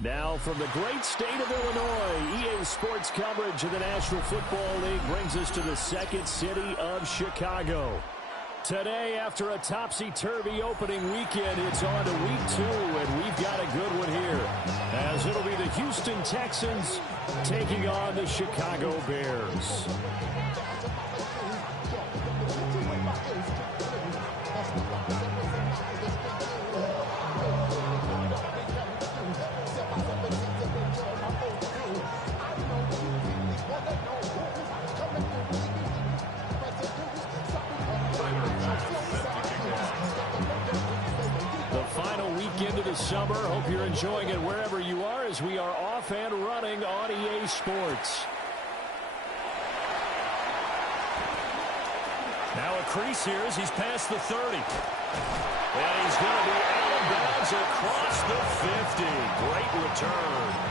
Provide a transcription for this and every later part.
Now from the great state of Illinois, EA Sports coverage of the National Football League brings us to the second city of Chicago. Today, after a topsy-turvy opening weekend, it's on to week 2, and we've got a good one here, as it'll be the Houston Texans taking on the Chicago Bears. Into the summer. Hope you're enjoying it wherever you are as we are off and running on EA Sports. Now a crease here as he's past the 30. And he's going to be out of bounds across the 50. Great return.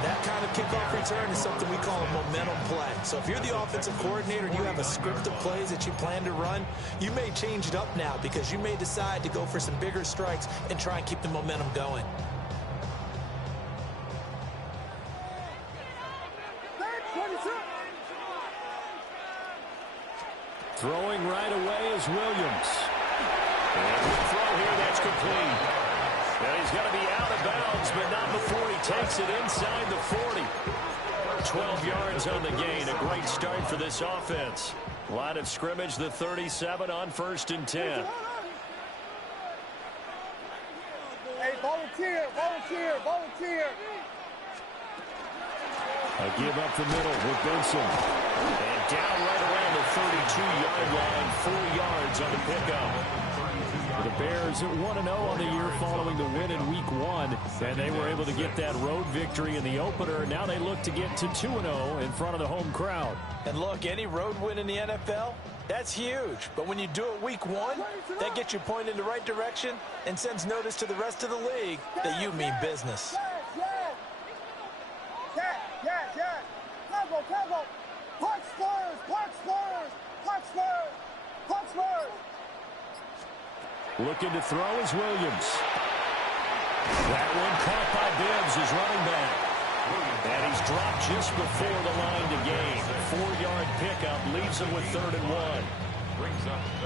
That kind of kickoff return is something we call a momentum play. So if you're the offensive coordinator and you have a script of plays that you plan to run, you may change it up now because you may decide to go for some bigger strikes and try and keep the momentum going. Throwing right away is Williams. And the throw here, that's complete. Well, he's going to be out of bounds, but not before he takes it inside the 40. 12 yards on the gain. A great start for this offense. Line of scrimmage, the 37 on 1st and 10. Hey, volunteer, volunteer, volunteer. A give up the middle with Benson. And down right around the 32-yard line, 4 yards on the pickup. The Bears at 1-0 on the year following the win in Week 1, and they were able to get that road victory in the opener. Now they look to get to 2-0 in front of the home crowd. And look, any road win in the NFL, that's huge. But when you do it Week 1, that gets you pointed in the right direction and sends notice to the rest of the league that you mean business. Yes. Combo. Punch Spurs, punch Spurs, punch Spurs, punch Spurs. Looking to throw is Williams. That one caught by Bibbs, his running back. And he's dropped just before the line to gain. 4-yard pickup leaves him with 3rd and 1.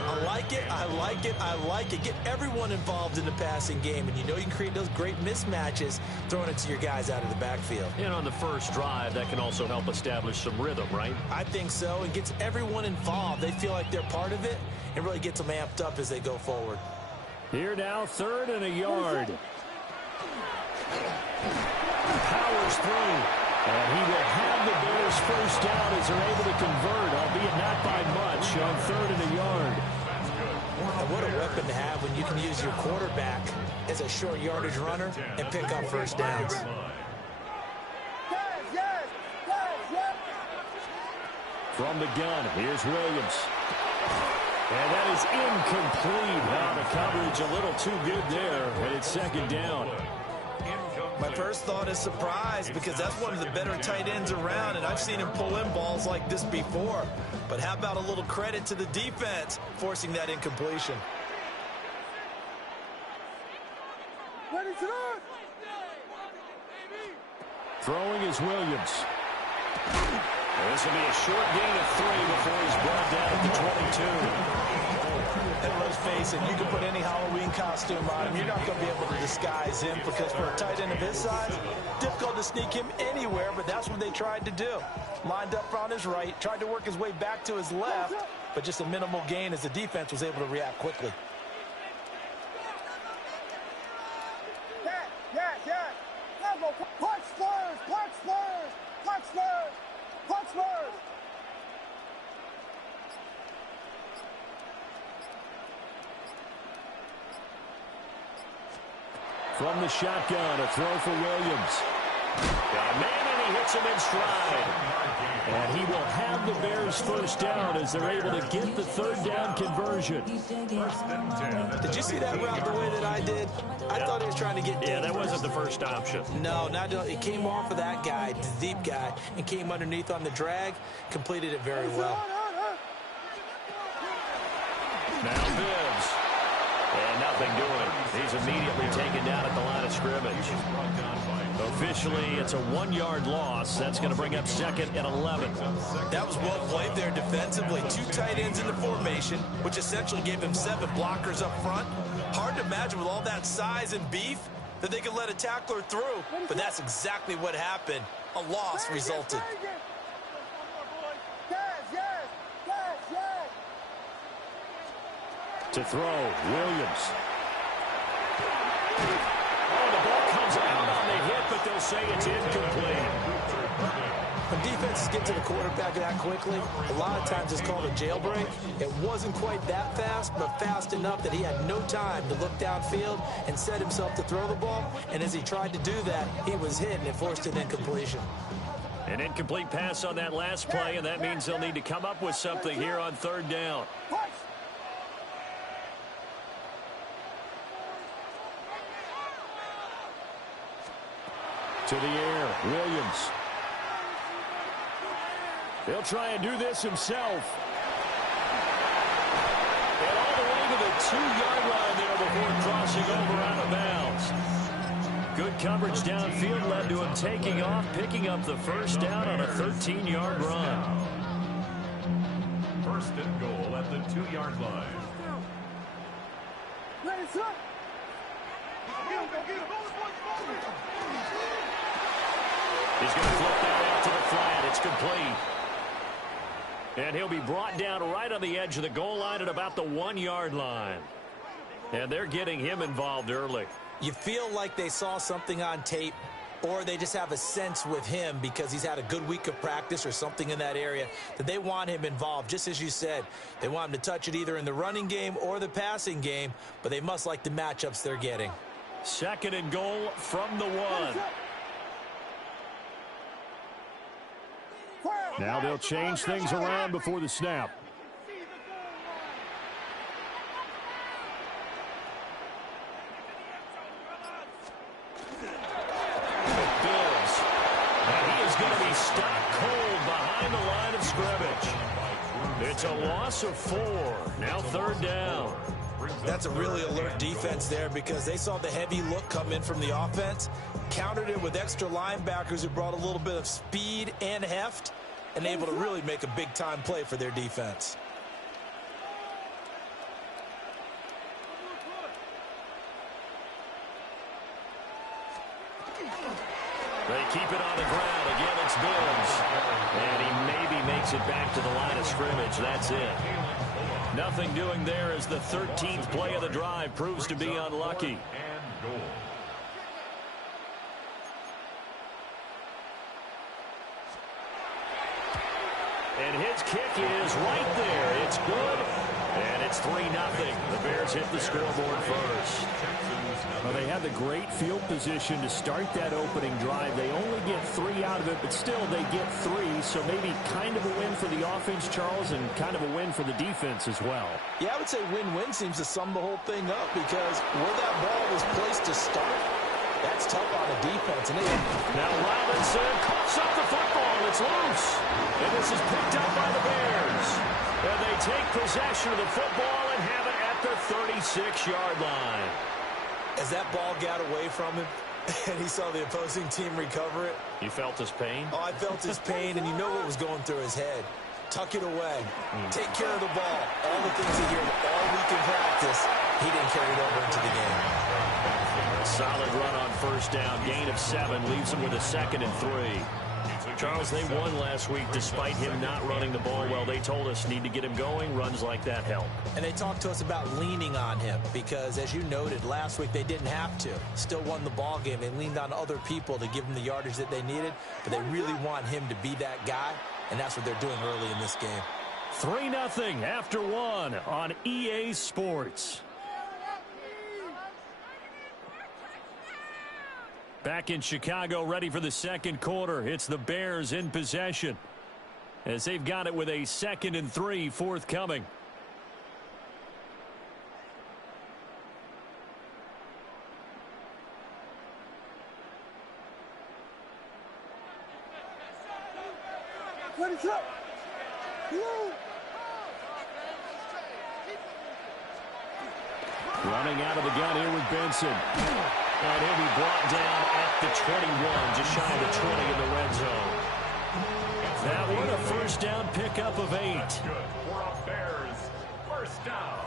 I like it. Get everyone involved in the passing game, and you know you can create those great mismatches throwing it to your guys out of the backfield. And on the first drive, that can also help establish some rhythm, right? I think so. It gets everyone involved. They feel like they're part of it, and really gets them amped up as they go forward. Here now, 3rd and a yard. Powers through. And he will have the Bears first down as they're able to convert, albeit not by much, on 3rd and a yard. And what a weapon to have when you can use your quarterback as a short yardage runner and pick up first downs. From the gun, here's Williams. And that is incomplete. Now the coverage a little too good there, and it's 2nd down. My first thought is surprise because that's one of the better tight ends around, and I've seen him pull in balls like this before. But how about a little credit to the defense forcing that incompletion? Throwing is Williams. This will be a short gain of 3 before he's brought down at the 22. And let's face it, you can put any Halloween costume on him. You're not going to be able to disguise him because for a tight end of his size, difficult to sneak him anywhere, but that's what they tried to do. Lined up on his right, tried to work his way back to his left, but just a minimal gain as the defense was able to react quickly. Punch Spurs, punch Spurs, punch Spurs, punch Spurs. From the shotgun, a throw for Williams. Got a man, and he hits him in stride. And he will have the Bears first down as they're able to get the 3rd down conversion. Did you see that route the way that I did? I thought he was trying to get dangerous. Yeah, that wasn't the first option. No, it came off of that guy, the deep guy, and came underneath on the drag, completed it very well. Now Bibbs. And now nothing doing. He's immediately taken down at the line of scrimmage. Officially, it's a 1-yard loss. That's going to bring up second and 11. That was well played there defensively. 2 tight ends in the formation, which essentially gave him 7 blockers up front. Hard to imagine with all that size and beef that they could let a tackler through, but that's exactly what happened. A loss resulted. To throw, Williams. Oh, the ball comes out on the hit, but they'll say it's incomplete. When defenses get to the quarterback that quickly, a lot of times it's called a jailbreak. It wasn't quite that fast, but fast enough that he had no time to look downfield and set himself to throw the ball. And as he tried to do that, he was hit, and it forced an incompletion. An incomplete pass on that last play, and that means they'll need to come up with something here on 3rd down. To the air, Williams. He'll try and do this himself. And all the way to the 2-yard line there before crossing over out of bounds. Good coverage downfield led to him taking off, picking up the first down on a 13-yard run. 1st and goal at the 2-yard line. He's going to flip that out to the flat. It's complete. And he'll be brought down right on the edge of the goal line at about the 1-yard line. And they're getting him involved early. You feel like they saw something on tape, or they just have a sense with him because he's had a good week of practice or something in that area that they want him involved. Just as you said, they want him to touch it either in the running game or the passing game, but they must like the matchups they're getting. 2nd and goal from the 1. Now they'll change things around before the snap. Bills. And he is going to be stopped cold behind the line of scrimmage. It's a loss of 4. Now 3rd down. That's a really alert defense there because they saw the heavy look come in from the offense, countered it with extra linebackers who brought a little bit of speed and heft, and able to really make a big-time play for their defense. They keep it on the ground. Again, it's Bills. And he maybe makes it back to the line of scrimmage. That's it. Nothing doing there as the 13th play of the drive proves to be unlucky. And his kick is right there. It's good. And it's 3-0. The Bears hit the scoreboard first. Well, they had the great field position to start that opening drive. They only get 3 out of it, but still they get 3. So maybe kind of a win for the offense, Charles, and kind of a win for the defense as well. Yeah, I would say win-win seems to sum the whole thing up because where that ball was placed to start, that's tough on the defense. And now Robinson coughs up the football. It's loose. And this is picked up by the Bears. And they take possession of the football and have it at the 36-yard line. As that ball got away from him and he saw the opposing team recover it. You felt his pain? Oh, I felt his pain, and you know what was going through his head. Tuck it away. Take care of the ball. All the things he heard all week in practice, he didn't carry it over into the game. Solid run on 1st down. Gain of 7 leaves him with a 2nd and 3. Charles, they won last week despite him not running the ball well. They told us need to get him going. Runs like that help. And they talked to us about leaning on him because, as you noted, last week they didn't have to. Still won the ball game. They leaned on other people to give them the yardage that they needed, but they really want him to be that guy, and that's what they're doing early in this game. 3-0 after 1 on EA Sports. Back in Chicago, ready for the 2nd quarter. It's the Bears in possession as they've got it with a 2nd and 3 forthcoming. Coming out of the gun here with Benson. And he'll be brought down at the 21, just shy of the 20 in the red zone. That one a first down pickup of 8. That's good for a Bears first down.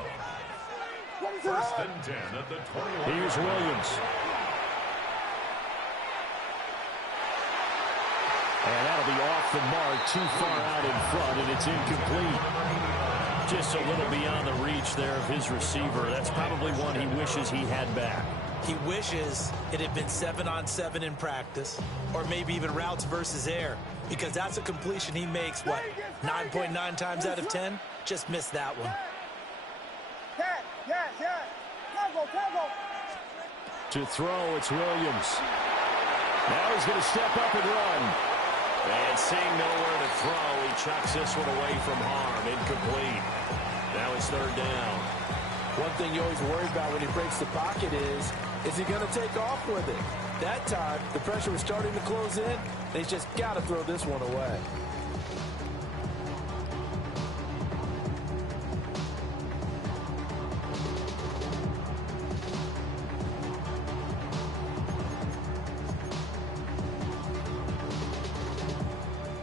First and 10 at the 21. Here's Williams. And that'll be off the mark, too far out in front, and it's incomplete. Just a little beyond the reach there of his receiver. That's probably one he wishes he had back. He wishes it had been 7-on-7 in practice, or maybe even routes versus air, because that's a completion he makes, 9.9 times out of 10? Just missed that one. Yes. Tackle. To throw, it's Williams. Now he's going to step up and run. And seeing nowhere to throw, he chucks this one away from harm. Incomplete. Now it's third down. One thing you always worry about when he breaks the pocket is he going to take off with it? That time, the pressure was starting to close in, and he's just got to throw this one away.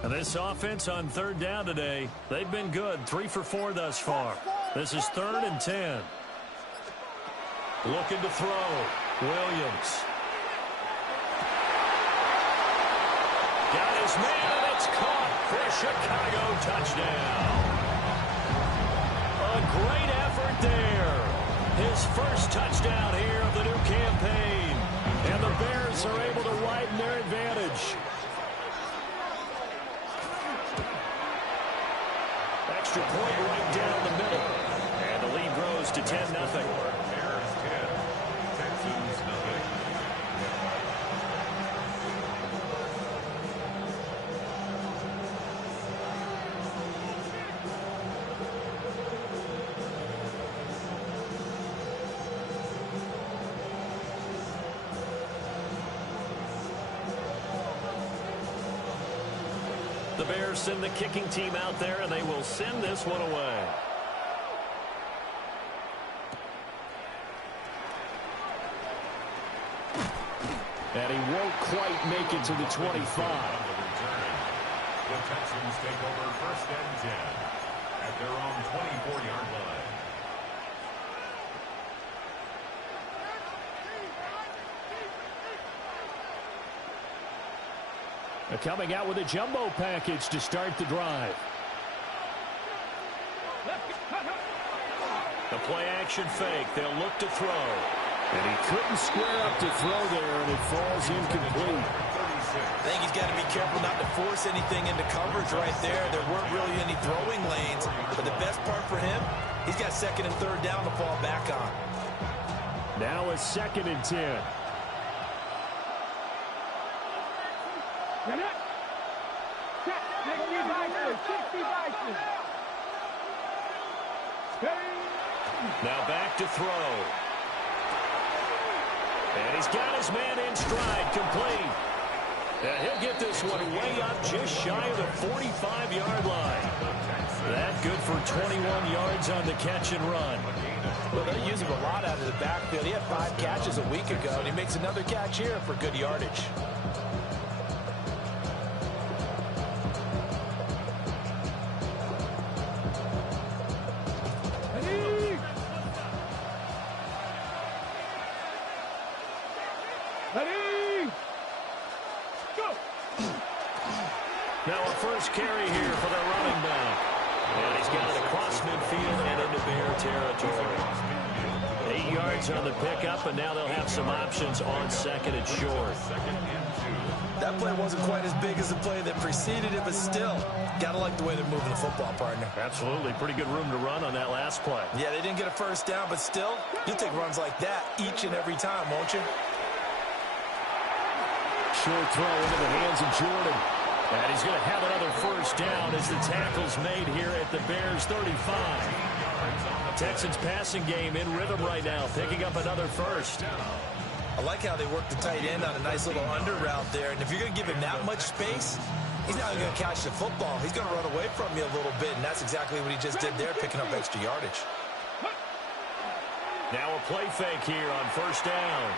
And this offense on third down today, they've been good. 3 for 4 thus far. This is 3rd and 10. Looking to throw. Williams. Got his man, and it's caught for a Chicago touchdown. A great effort there. His first touchdown here of the new campaign. And the Bears are able to widen their advantage. Extra point right down the middle. And the lead grows to 10-0. Bears 10, Texans nothing. The Bears send the kicking team out there, and they will send this one away. And he won't quite make it to the 25. The Texans take over first and 10 at their own 24-yard line. They're coming out with a jumbo package to start the drive. The play action fake. They'll look to throw. And he couldn't square up to throw there, and it falls incomplete. I think he's got to be careful not to force anything into coverage right there. There weren't really any throwing lanes. But the best part for him, he's got 2nd and 3rd down to fall back on. Now a 2nd and 10. Now back to throw. And he's got his man in stride, complete. And he'll get this one way up just shy of the 45-yard line. That good for 21 yards on the catch and run. Well, they use him a lot out of the backfield. He had 5 catches a week ago, and he makes another catch here for good yardage. Now a first carry here for the running back. And he's got it across midfield and into Bear territory. 8 yards on the pickup, and now they'll have some options on 2nd and short. That play wasn't quite as big as the play that preceded it, but still, gotta like the way they're moving the football, partner. Absolutely. Pretty good room to run on that last play. Yeah, they didn't get a first down, but still, you'll take runs like that each and every time, won't you? Short throw into the hands of Jordan. And he's going to have another first down as the tackle's made here at the Bears 35. Texans passing game in rhythm right now, picking up another first. I like how they work the tight end on a nice little under route there. And if you're going to give him that much space, he's not going to catch the football. He's going to run away from you a little bit, and that's exactly what he just did there, picking up extra yardage. Now a play fake here on first down.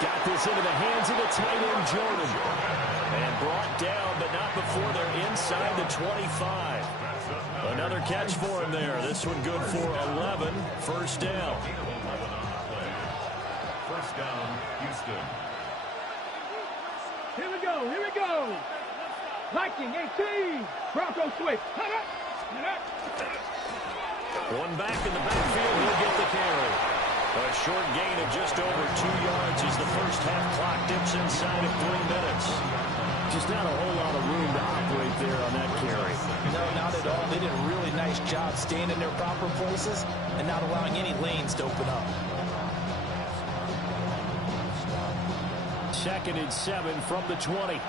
Got this into the hands of the tight end, Jordan. And brought down, but not before they're inside the 25. Another catch for him there. This one good for 11. First down. First down, Houston. Here we go. Here we go. Viking 18. Bronco switch. One back in the backfield. He'll get the carry. A short gain of just over 2 yards as the first half clock dips inside of 3 minutes. Just not a whole lot of room to operate there on that carry. No, not at all. They did a really nice job staying in their proper places and not allowing any lanes to open up. 2nd and 7 from the 20.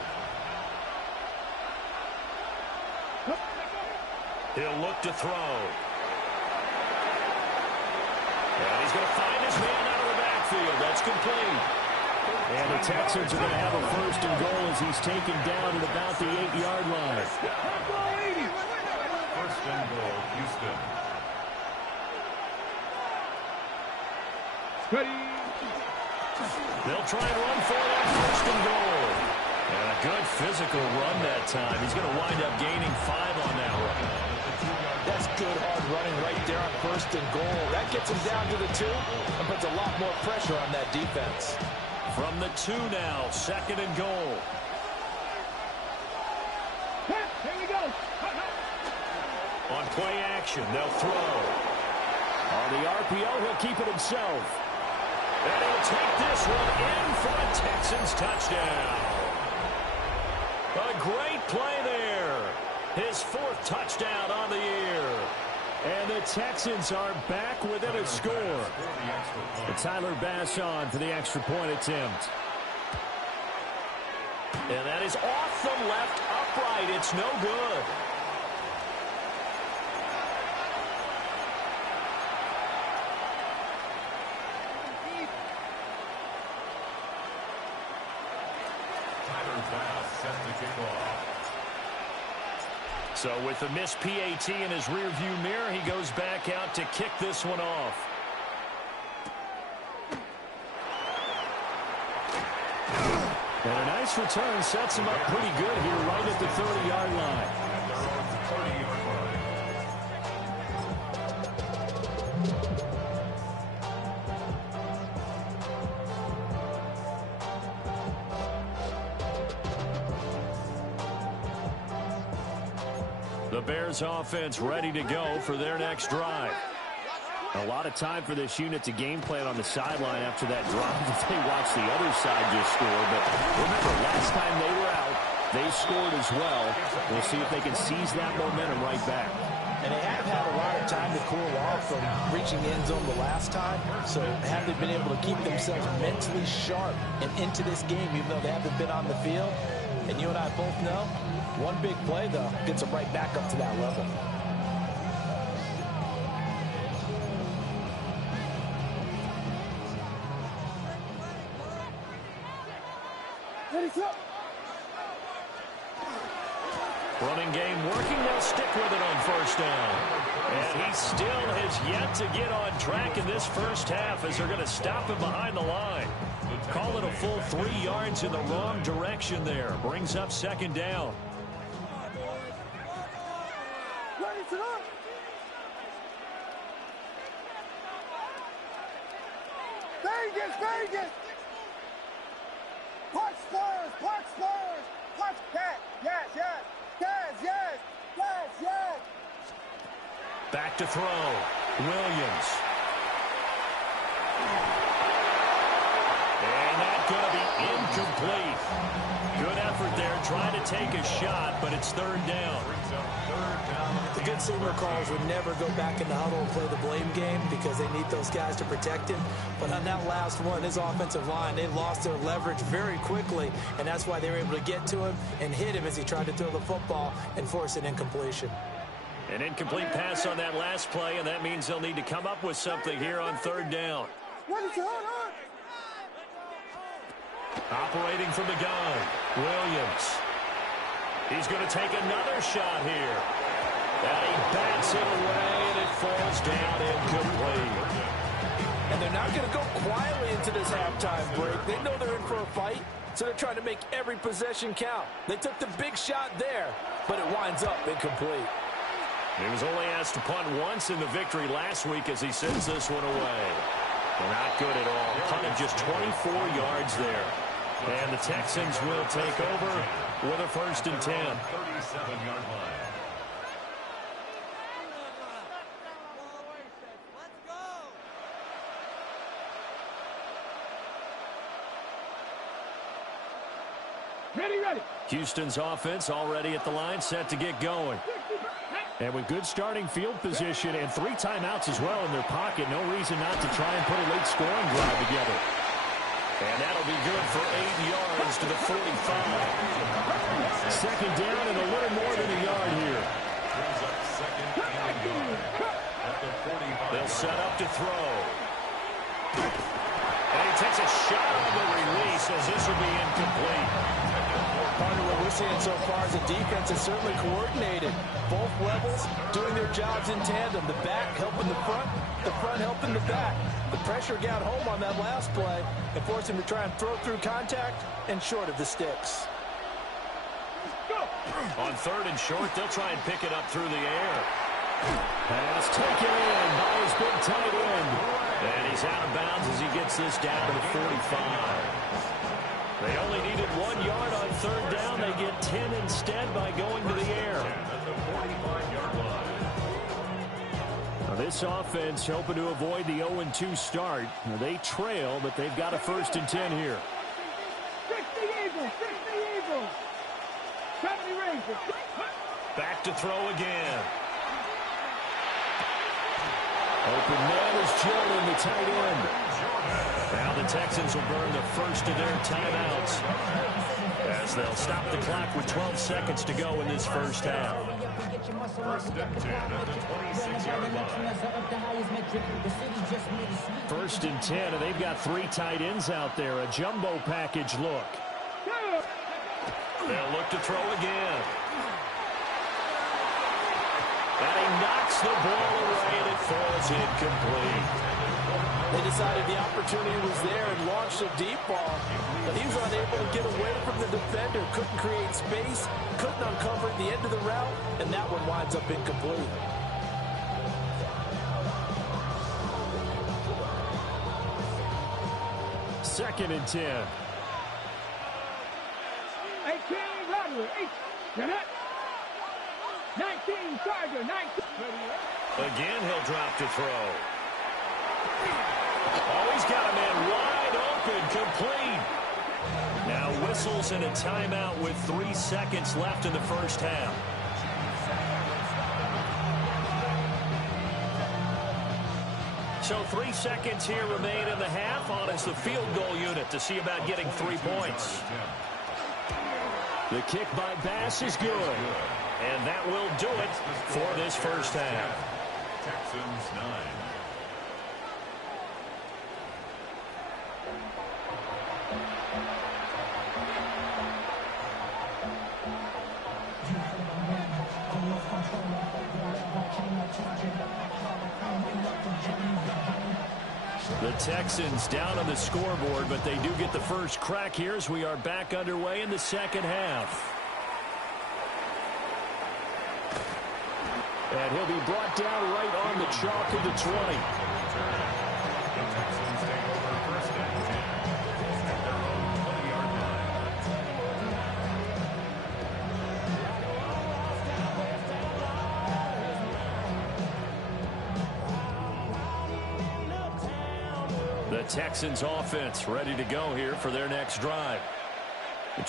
He'll look to throw. And he's going to find his man out of the backfield. That's complete. And the Texans are going to have a 1st and goal as he's taken down at about the 8-yard line. 1st and goal, Houston. They'll try and run for that 1st and goal. And a good physical run that time. He's going to wind up gaining 5 on that run. That's good hard running right there on 1st and goal. That gets him down to the 2 and puts a lot more pressure on that defense. From the 2 now, 2nd and goal. Here we go. On play action, they'll throw. On the RPO, he'll keep it himself. And he'll take this one in for a Texans touchdown. A great play there. His 4th touchdown on the year. And the Texans are back within a score. Tyler Bass on for the extra point attempt. And that is off the left upright. It's no good. Tyler Bass set to kick off. So with the missed PAT in his rearview mirror, he goes back out to kick this one off. And a nice return sets him up pretty good here right at the 30-yard line. The Bears offense ready to go for their next drive. A lot of time for this unit to game plan on the sideline after that drive if they watch the other side just score. But remember, last time they were out, they scored as well. We'll see if they can seize that momentum right back. And they have had a lot of time to cool off from reaching the end zone the last time. So have they been able to keep themselves mentally sharp and into this game, even though they haven't been on the field? And you and I both know, one big play, though, gets them right back up to that level. Running game working. They'll stick with it on 1st down. And he still has yet to get on track in this first half as they're going to stop him behind the line. Call it a full 3 yards in the wrong direction there. Brings up 2nd down. Vegas! Punch Spurs! Punch Spurs! Punch Cat! Yes! Back to throw. Williams. And that's going to be incomplete. Good effort there, trying to take a shot, but it's 3rd down. The good senior calls would never go back in the huddle and play the blame game because they need those guys to protect him. But on that last one, his offensive line, they lost their leverage very quickly, and that's why they were able to get to him and hit him as he tried to throw the football and force an incompletion. An incomplete pass on that last play, and that means they'll need to come up with something here on 3rd down. Operating from the gun, Williams. He's going to take another shot here. And he bats it away, and it falls down incomplete. And they're not going to go quietly into this halftime break. They know they're in for a fight, so they're trying to make every possession count. They took the big shot there, but it winds up incomplete. He was only asked to punt once in the victory last week as he sends this one away. Not good at all. Punted just 24 yards there. And the Texans will take over with a 1st and 10. 37-yard line. Ready. Houston's offense already at the line, set to get going. And with good starting field position and 3 timeouts as well in their pocket, no reason not to try and put a late scoring drive together. And that'll be good for 8 yards to the 45. 2nd down and a little more than a yard here. They'll set up to throw. And he takes a shot on the release as this will be incomplete. Part of what we're seeing so far is the defense is certainly coordinated. Both levels doing their jobs in tandem. The back helping the front helping the back. The pressure got home on that last play and forced him to try and throw through contact and short of the sticks. On 3rd and short, they'll try and pick it up through the air. Pass taken in by his big tight end. And he's out of bounds as he gets this down to the 45. They only needed 1 yard on 3rd down. They get 10 instead by going to the air. Now this offense hoping to avoid the 0-2 start. Now they trail, but they've got a 1st and 10 here. 60 Eagles. 70 Rangers. Back to throw again. Open man is Jordan, the tight end. Now the Texans will burn the first of their timeouts as they'll stop the clock with 12 seconds to go in this first half. 1st and 10 at the 26-yard line. 1st and 10, and they've got 3 tight ends out there. A jumbo package look. They'll look to throw again. And he knocks the ball away, and it falls incomplete. They decided the opportunity was there and launched a deep ball, but he was unable to get away from the defender, couldn't create space, couldn't uncover the end of the route, and that one winds up incomplete. Second and 10. 18 Rodwell. 19 Charger. 19. Again, he'll drop to throw. Always got a man wide open, complete. Now whistles and a timeout with 3 seconds left in the first half. So 3 seconds here remain in the half. On is the field goal unit to see about getting 3 points. The kick by Bass is good. And that will do it for this first half. Texans 9. The Texans down on the scoreboard, but they do get the first crack here as we are back underway in the second half. And he'll be brought down right on the chalk of the 20. The Texans offense ready to go here for their next drive.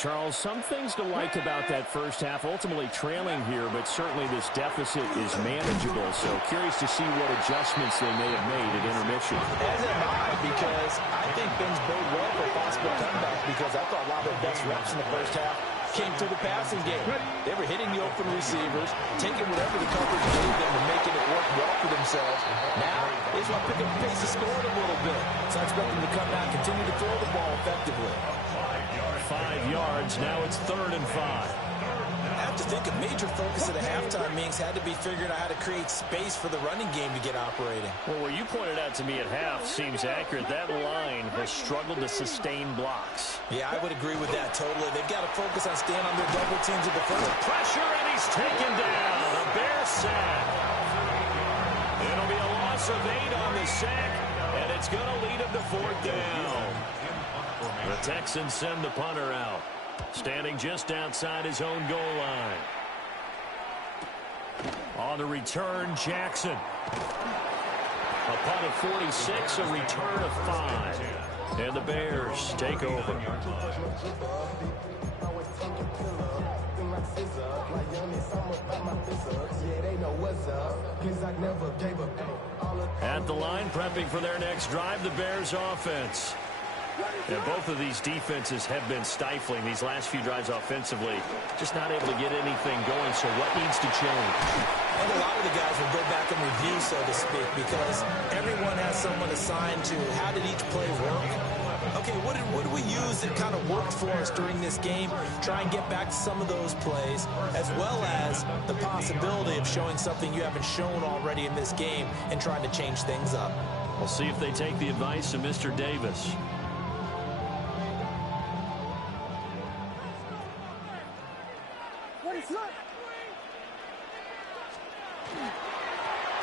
Charles, some things to like about that first half, ultimately trailing here, but certainly this deficit is manageable. So curious to see what adjustments they may have made at intermission. As am I, because I think things bode well for a possible comeback, because I thought a lot of their best reps in the first half came through the passing game. They were hitting the open receivers, taking whatever the coverage gave them and making it work well for themselves. Now, they just want to pick up the pace of scoring a little bit. So I expect them to come out and continue to throw the ball effectively. 5 yards. Now it's 3rd and 5. I have to think a major focus of the halftime meetings had to be figuring out how to create space for the running game to get operating. Well, what you pointed out to me at half seems accurate. That line has struggled to sustain blocks. Yeah, I would agree with that totally. They've got to focus on staying on their double teams at the first. Pressure, and he's taken down. A Bear sack. It'll be a loss of 8 on the sack, and it's going to lead him to 4th down. The Texans send the punter out, standing just outside his own goal line. On the return, Jackson. A punt of 46, a return of 5. And the Bears take over. At the line, prepping for their next drive, the Bears offense. And both of these defenses have been stifling these last few drives offensively. Just not able to get anything going, so what needs to change? And a lot of the guys will go back and review, so to speak, because everyone has someone assigned to how did each play work. Okay, what did we use that kind of worked for us during this game? Try and get back to some of those plays, as well as the possibility of showing something you haven't shown already in this game and trying to change things up. We'll see if they take the advice of Mr. Davis.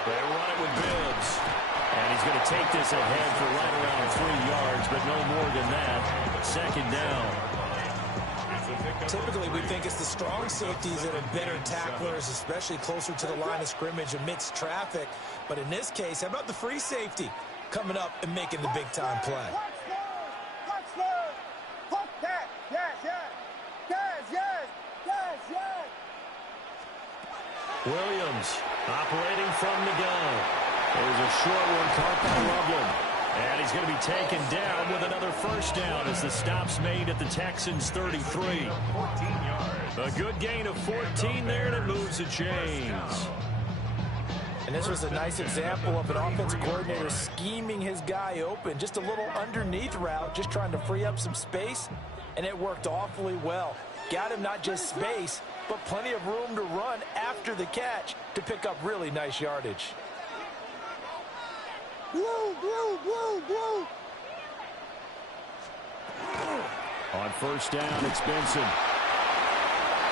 They run it with Bibbs. And he's going to take this ahead for right around 3 yards, but no more than that. 2nd down. Typically, we think it's the strong safeties that are better tacklers, especially closer to the line of scrimmage amidst traffic. But in this case, how about the free safety coming up and making the big-time play? Williams operating from the gun. There's a short one caught by Loveland. And he's going to be taken down with another 1st down as the stop's made at the Texans' 33. A good gain of 14 there, and it moves the chains. And this was a nice example of an offensive coordinator scheming his guy open. Just a little underneath route, just trying to free up some space, and it worked awfully well. Got him not just space, but plenty of room to run after the catch to pick up really nice yardage. On 1st down, it's Benson.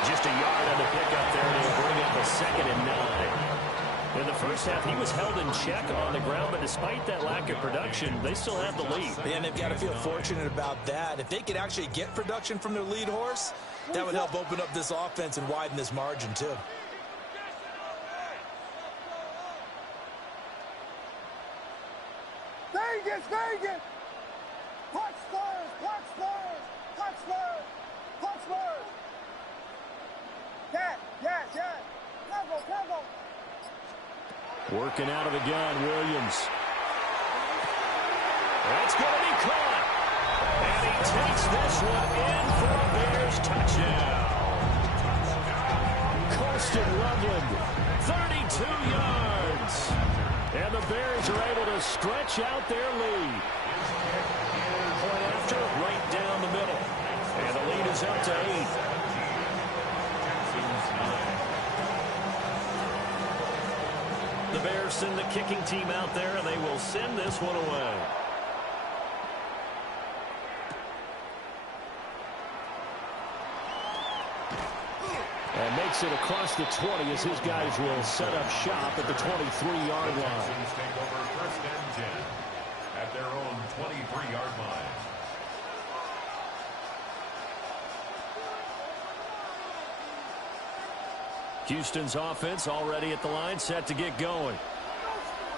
Just a yard on the pickup there, and he'll bring up a 2nd and 9. In the first half, he was held in check on the ground, but despite that lack of production, they still have the lead. And they've got to feel fortunate about that. If they could actually get production from their lead horse, that would help open up this offense and widen this margin, too. Vegas, Vegas! Punch Spurs, punch Spurs, punch Spurs, punch Spurs! Yes! Temple! Working out of the gun, Williams. That's going to be caught. And he takes this one in for a Bears touchdown. Colston Loveland, 32 yards. And the Bears are able to stretch out their lead. Point after, right down the middle. And the lead is up to 8. The Bears send the kicking team out there, and they will send this one away. And makes it across the 20 as his guys will set up shop at the 23-yard line. Take over 1st and 10 at their own 23-yard line. Houston's offense already at the line, set to get going.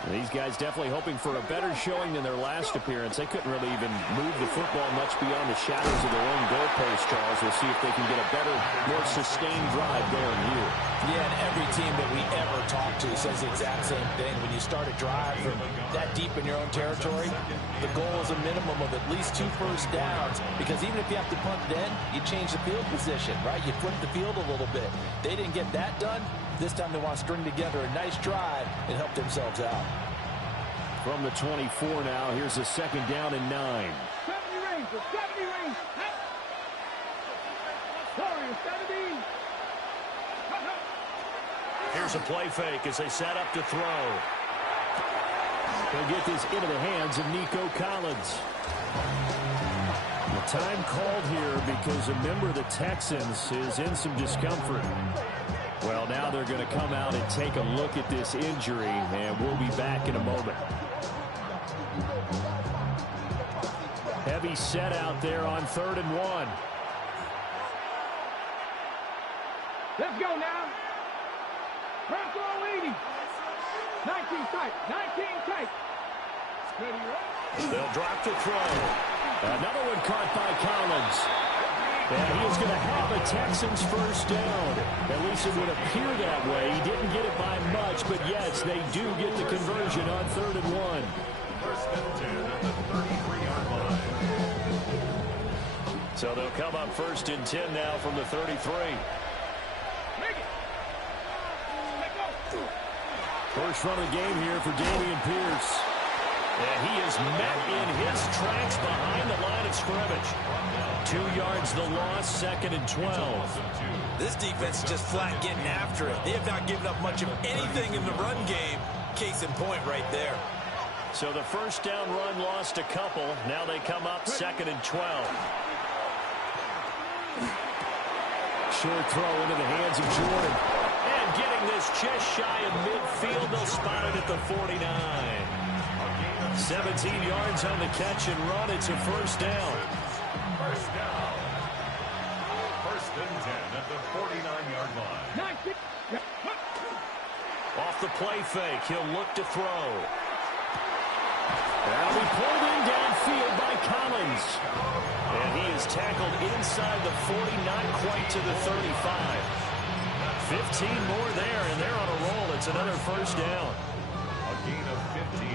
These guys definitely hoping for a better showing than their last appearance. They couldn't really even move the football much beyond the shadows of their own goalpost, Charles. We'll see if they can get a better, more sustained drive going here. Yeah, and every team that we ever talk to says the exact same thing. When you start a drive from that deep in your own territory, the goal is a minimum of at least 2 first downs, because even if you have to punt then, you change the field position, right? You flip the field a little bit. They didn't get that done. This time they want to string together a nice drive and help themselves out. From the 24 now, here's a 2nd down and 9. 70 range, 70 range. Sorry, 70. Here's a play fake as they set up to throw. They'll get this into the hands of Nico Collins. The time called here because a member of the Texans is in some discomfort. Well, now they're going to come out and take a look at this injury, and we'll be back in a moment. Heavy set out there on 3rd and 1. Let's go now. Front throw leading. 19 tight. 19 tight. They'll drop the throw. Another one caught by Collins. And he is going to have a Texans first down. At least it would appear that way. He didn't get it by much, but yes, they do get the conversion on 3rd and 1. First and 10 at the 33-yard line. So they'll come up 1st and 10 now from the 33. First run of the game here for Dameon Pierce. And he is met in his tracks behind the line of scrimmage. 2 yards the loss, 2nd and 12. This defense is just flat getting after it. They have not given up much of anything in the run game. Case in point right there. So the first down run lost a couple. Now they come up 2nd and 12. Short throw into the hands of Jordan. And getting this just shy of midfield. They'll spot it at the 49. 17 yards on the catch and run. It's a first down. First down. First and 10 at the 49-yard line. Off the play fake. He'll look to throw. That'll be pulled in downfield by Collins. And he is tackled inside the 40, not quite to the 35. 15 more there, and they're on a roll. It's another first down. A gain of 15.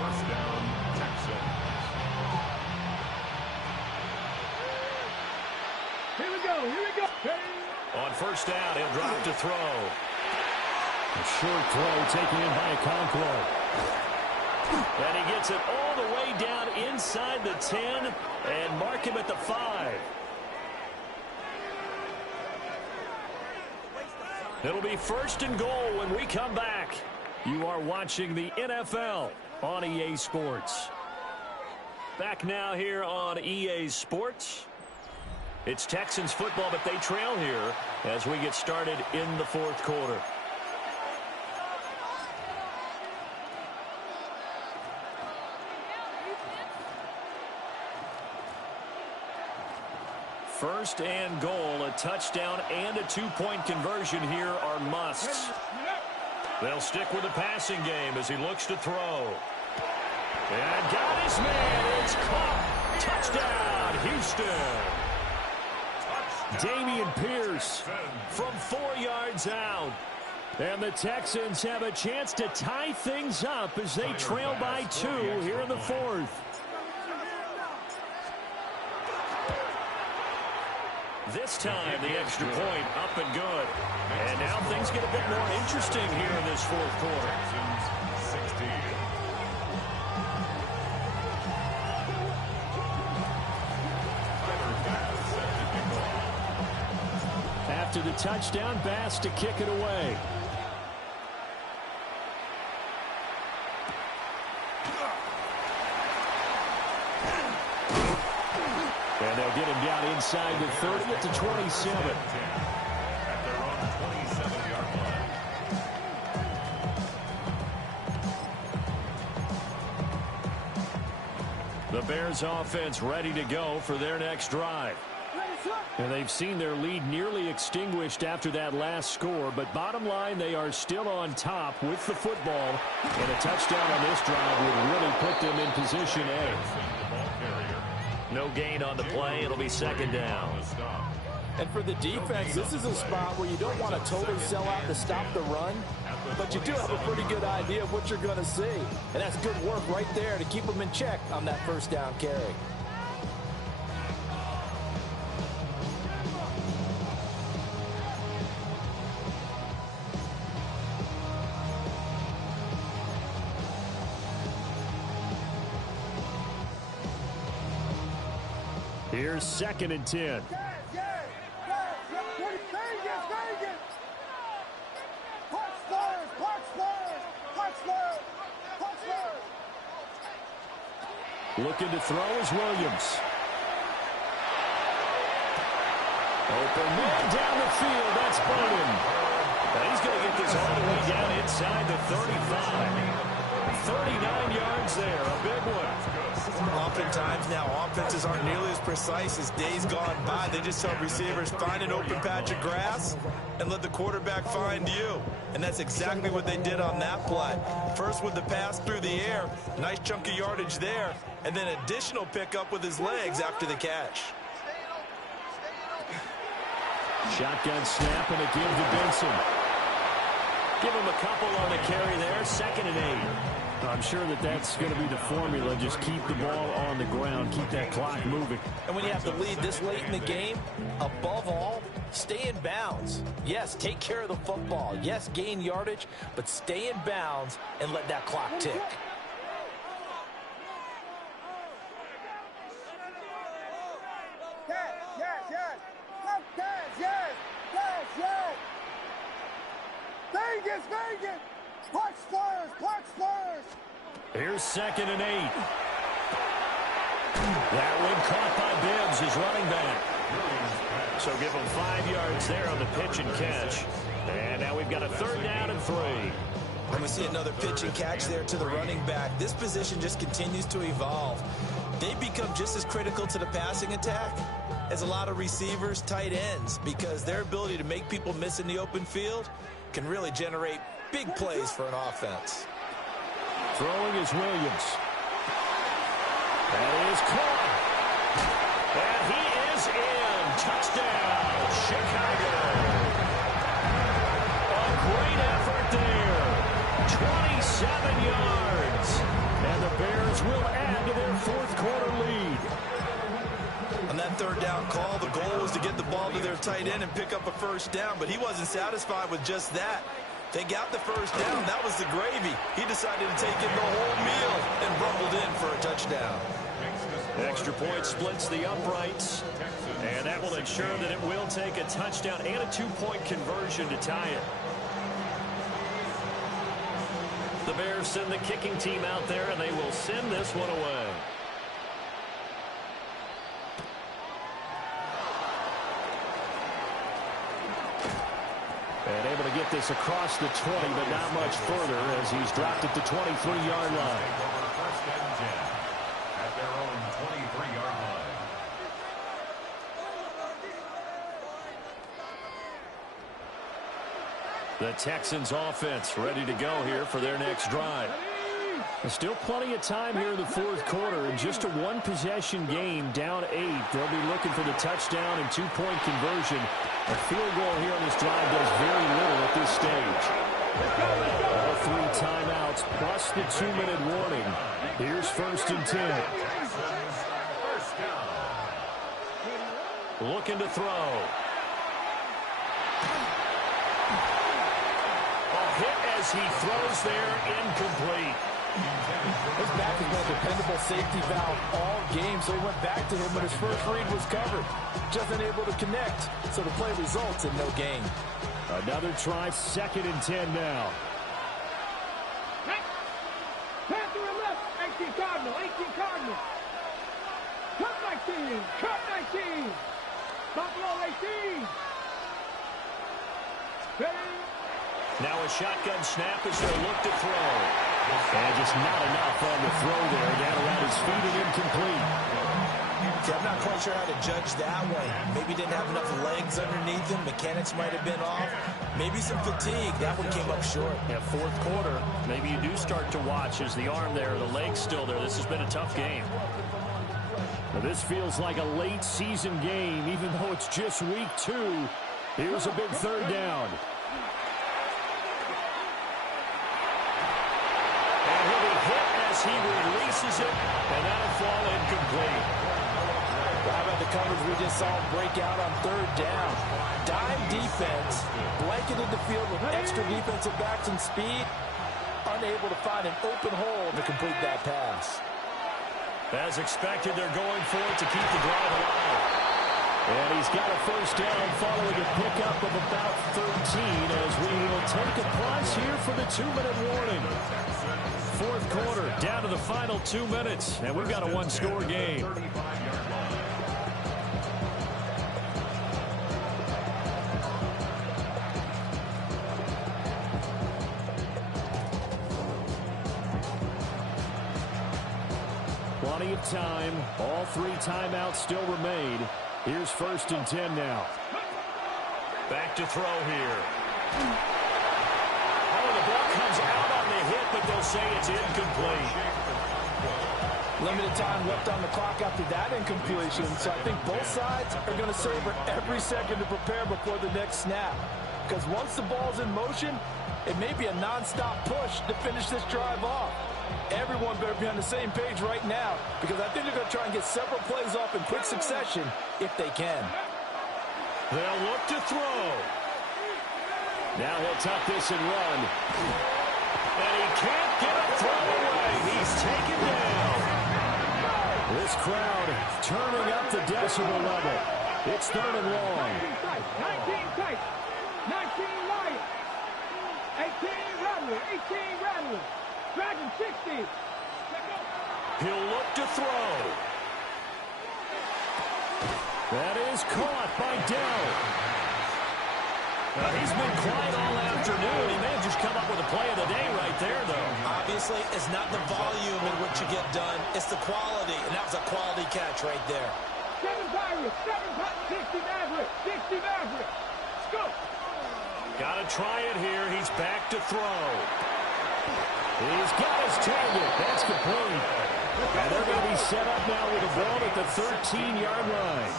First down, Texans. Here we go. Here we go. On first down, he'll drop to throw. A short throw taken in by Okonkwo. And he gets it all the way down inside the 10 and mark him at the 5. It'll be 1st and goal when we come back. You are watching the NFL on EA Sports. Back now here on EA Sports. It's Texans football, but they trail here as we get started in the 4th quarter. First and goal, a touchdown and a 2-point conversion here are musts. They'll stick with the passing game as he looks to throw. And got his man. It's caught. Touchdown, Houston. Dameon Pierce from 4 yards out. And the Texans have a chance to tie things up as they trail by 2 here in the 4th. This time, the extra point up and good. And now things get a bit more interesting here in this 4th quarter. Texans 16. After the touchdown, Bass to kick it away. And they'll get him down inside the 30 at the 27. At their own 27-yard line. The Bears offense ready to go for their next drive. And they've seen their lead nearly extinguished after that last score, but bottom line, they are still on top with the football, and a touchdown on this drive would really put them in position A. No gain on the play. It'll be 2nd down. And for the defense, this is a spot where you don't want to totally sell out to stop the run, but you do have a pretty good idea of what you're going to see. And that's good work right there to keep them in check on that first down carry. Here's 2nd and 10. Looking to throw is Williams. Open man down the field. That's Bowden. And he's going to get this all the way down inside the 35. 39 yards there. A big one. Oftentimes now, offenses aren't nearly as precise as days gone by. They just tell receivers, find an open patch of grass and let the quarterback find you. And that's exactly what they did on that play. First with the pass through the air. Nice chunk of yardage there. And then additional pickup with his legs after the catch. Shotgun snap and a give to Benson. Give him a couple on the carry there. 2nd and 8. I'm sure that's going to be the formula. Just keep the ball on the ground. Keep that clock moving. And when you have to lead this late in the game, above all, stay in bounds. Yes, take care of the football. Yes, gain yardage, but stay in bounds and let that clock tick. Vegas! Punch Spurs! Here's 2nd and 8. That one caught by Bibbs, his running back. So give him 5 yards there on the pitch and catch. And now we've got a 3rd down and 3. And we see another pitch and catch there to the running back. This position just continues to evolve. They become just as critical to the passing attack as a lot of receivers, tight ends, because their ability to make people miss in the open field can really generate big plays for an offense. Throwing is Williams. That is caught. And he is in. Touchdown, Chicago. A great effort there. 27 yards. And the Bears will add to their 4th quarter lead. On that 3rd down call, the goal was to get the ball to their tight end and pick up a 1st down, but he wasn't satisfied with just that. They got the 1st down. That was the gravy. He decided to take in the whole meal and rumbled in for a touchdown. Extra point splits the uprights, and that will ensure that it will take a touchdown and a 2-point conversion to tie it. The Bears send the kicking team out there, and they will send this one away. And able to get this across the 20, but not much further as he's dropped it to 23-yard line. First and 10 at their own 23-yard line. The Texans offense ready to go here for their next drive. There's still plenty of time here in the 4th quarter. In just a 1-possession game, down 8. They'll be looking for the touchdown and 2-point conversion. A field goal here on this drive does very little at this stage. All 3 timeouts plus the 2-minute warning. Here's 1st and 10. Looking to throw. A hit as he throws there, incomplete. His back has been a dependable safety valve all game, so he went back to him when his first read was covered. Just unable to connect, so the play results in no gain. Another try, 2nd and 10 now. Pass to the left, 18 Cardinal. Cut 19. Buffalo 18. Ready? Now a shotgun snap as they look to throw. And just not enough on the throw there. Down around his feet and incomplete. Yeah, I'm not quite sure how to judge that one. Maybe didn't have enough legs underneath him. Mechanics might have been off. Maybe some fatigue. That one came up short. Yeah, 4th quarter. Maybe you do start to watch as the arm there, the leg's still there. This has been a tough game. Now, this feels like a late season game, even though it's just week 2. Here's a big 3rd down. He releases it, and that'll fall incomplete. How about the coverage we just saw break out on 3rd down? Dime defense, blanketed the field with extra defensive backs and speed, unable to find an open hole to complete that pass. As expected, they're going for it to keep the drive alive. And he's got a first down following a pickup of about 13 as we will take a pause here for the 2-minute warning. Fourth quarter, down to the final 2 minutes, and we've got a one-score game. Plenty of time. All 3 timeouts still remain. Here's 1st and 10 now. Back to throw here. Oh, the ball comes out on the hit, but they'll say it's incomplete. Limited time left on the clock after that incompletion, so I think both sides are going to savor every second to prepare before the next snap. Because once the ball's in motion, it may be a nonstop push to finish this drive off. Everyone better be on the same page right now, because I think they're going to try and get several plays off in quick succession if they can. They'll look to throw. Now he'll tuck this and run. And he can't get a throw away. He's taken down. This crowd turning up the decibel level. It's 3rd and long. 19 tight. 19 Lions. 18 Rattler. 18 Rattler. Dragon 60. He'll look to throw. That is caught by Dell. He's been quiet all afternoon. He may have just come up with a play of the day right there, though. Obviously, it's not the volume in which you get done. It's the quality, and that was a quality catch right there. 7 Pirates. 60 Maverick. 60 Maverick. Let's go. Got to try it here. He's back to throw. He's got his target. That's complete. And they're going to be set up now with a ball at the 13-yard line.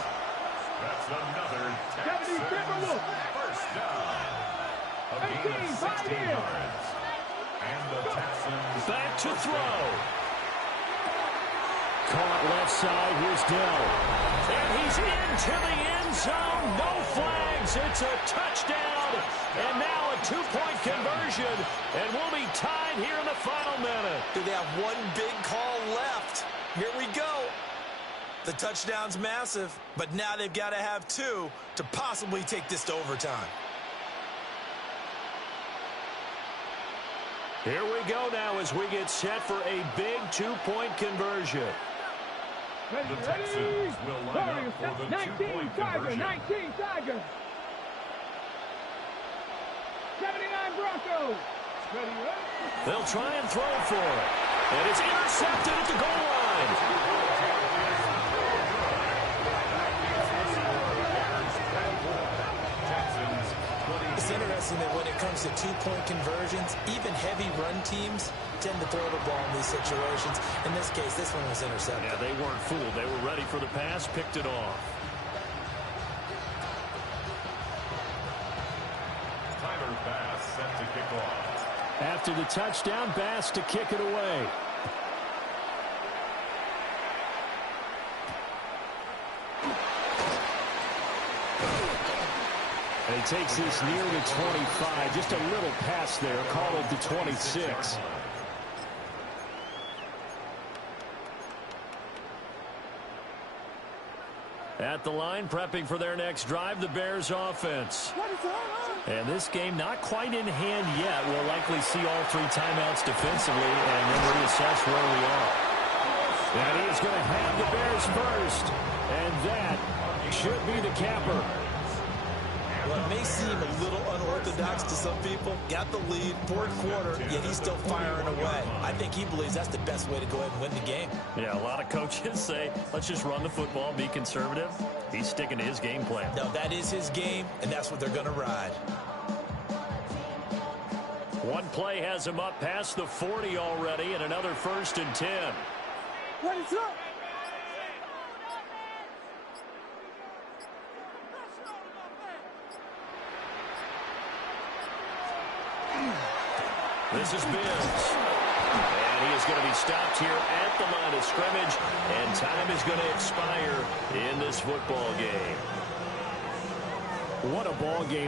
That's another 70 Timberwolves. first down. A gain of 16 yards. And the Texans Back to throw. Caught left side. Here's Dell. And he's into the end zone. No flags. It's a touchdown. And now a 2-point conversion. And we'll be tied here in the final minute. Do they have one big call left? Here we go. The touchdown's massive, but now they've got to have 2 to possibly take this to overtime. Here we go now as we get set for a big 2-point conversion. The Texans will line up for the 2-point conversion. 19 Tiger. 79 Broncos. Ready, ready. They'll try and throw for it. And it's intercepted at the goal line. It's interesting that when it comes to 2-point conversions, even heavy run teams tend to throw the ball in these situations. In this case, this one was intercepted. Yeah, they weren't fooled. They were ready for the pass, picked it off. Tyler Bass set to kick off. After the touchdown, Bass to kick it away. And he takes this near the 25. Just a little pass there. Call it the 26. At the line, prepping for their next drive, the Bears offense. And this game not quite in hand yet. We'll likely see all 3 timeouts defensively and then reassess where we are. And he is going to have the Bears first. And that should be the capper. Well, it may seem a little unorthodox to some people. Got the lead, 4th quarter, yet he's still firing away. I think he believes that's the best way to go ahead and win the game. Yeah, a lot of coaches say, let's just run the football, be conservative. He's sticking to his game plan. No, that is his game, and that's what they're going to ride. One play has him up past the 40 already, and another 1st and 10. What is up? This is Biz. And he is going to be stopped here at the line of scrimmage. And time is going to expire in this football game. What a ball game.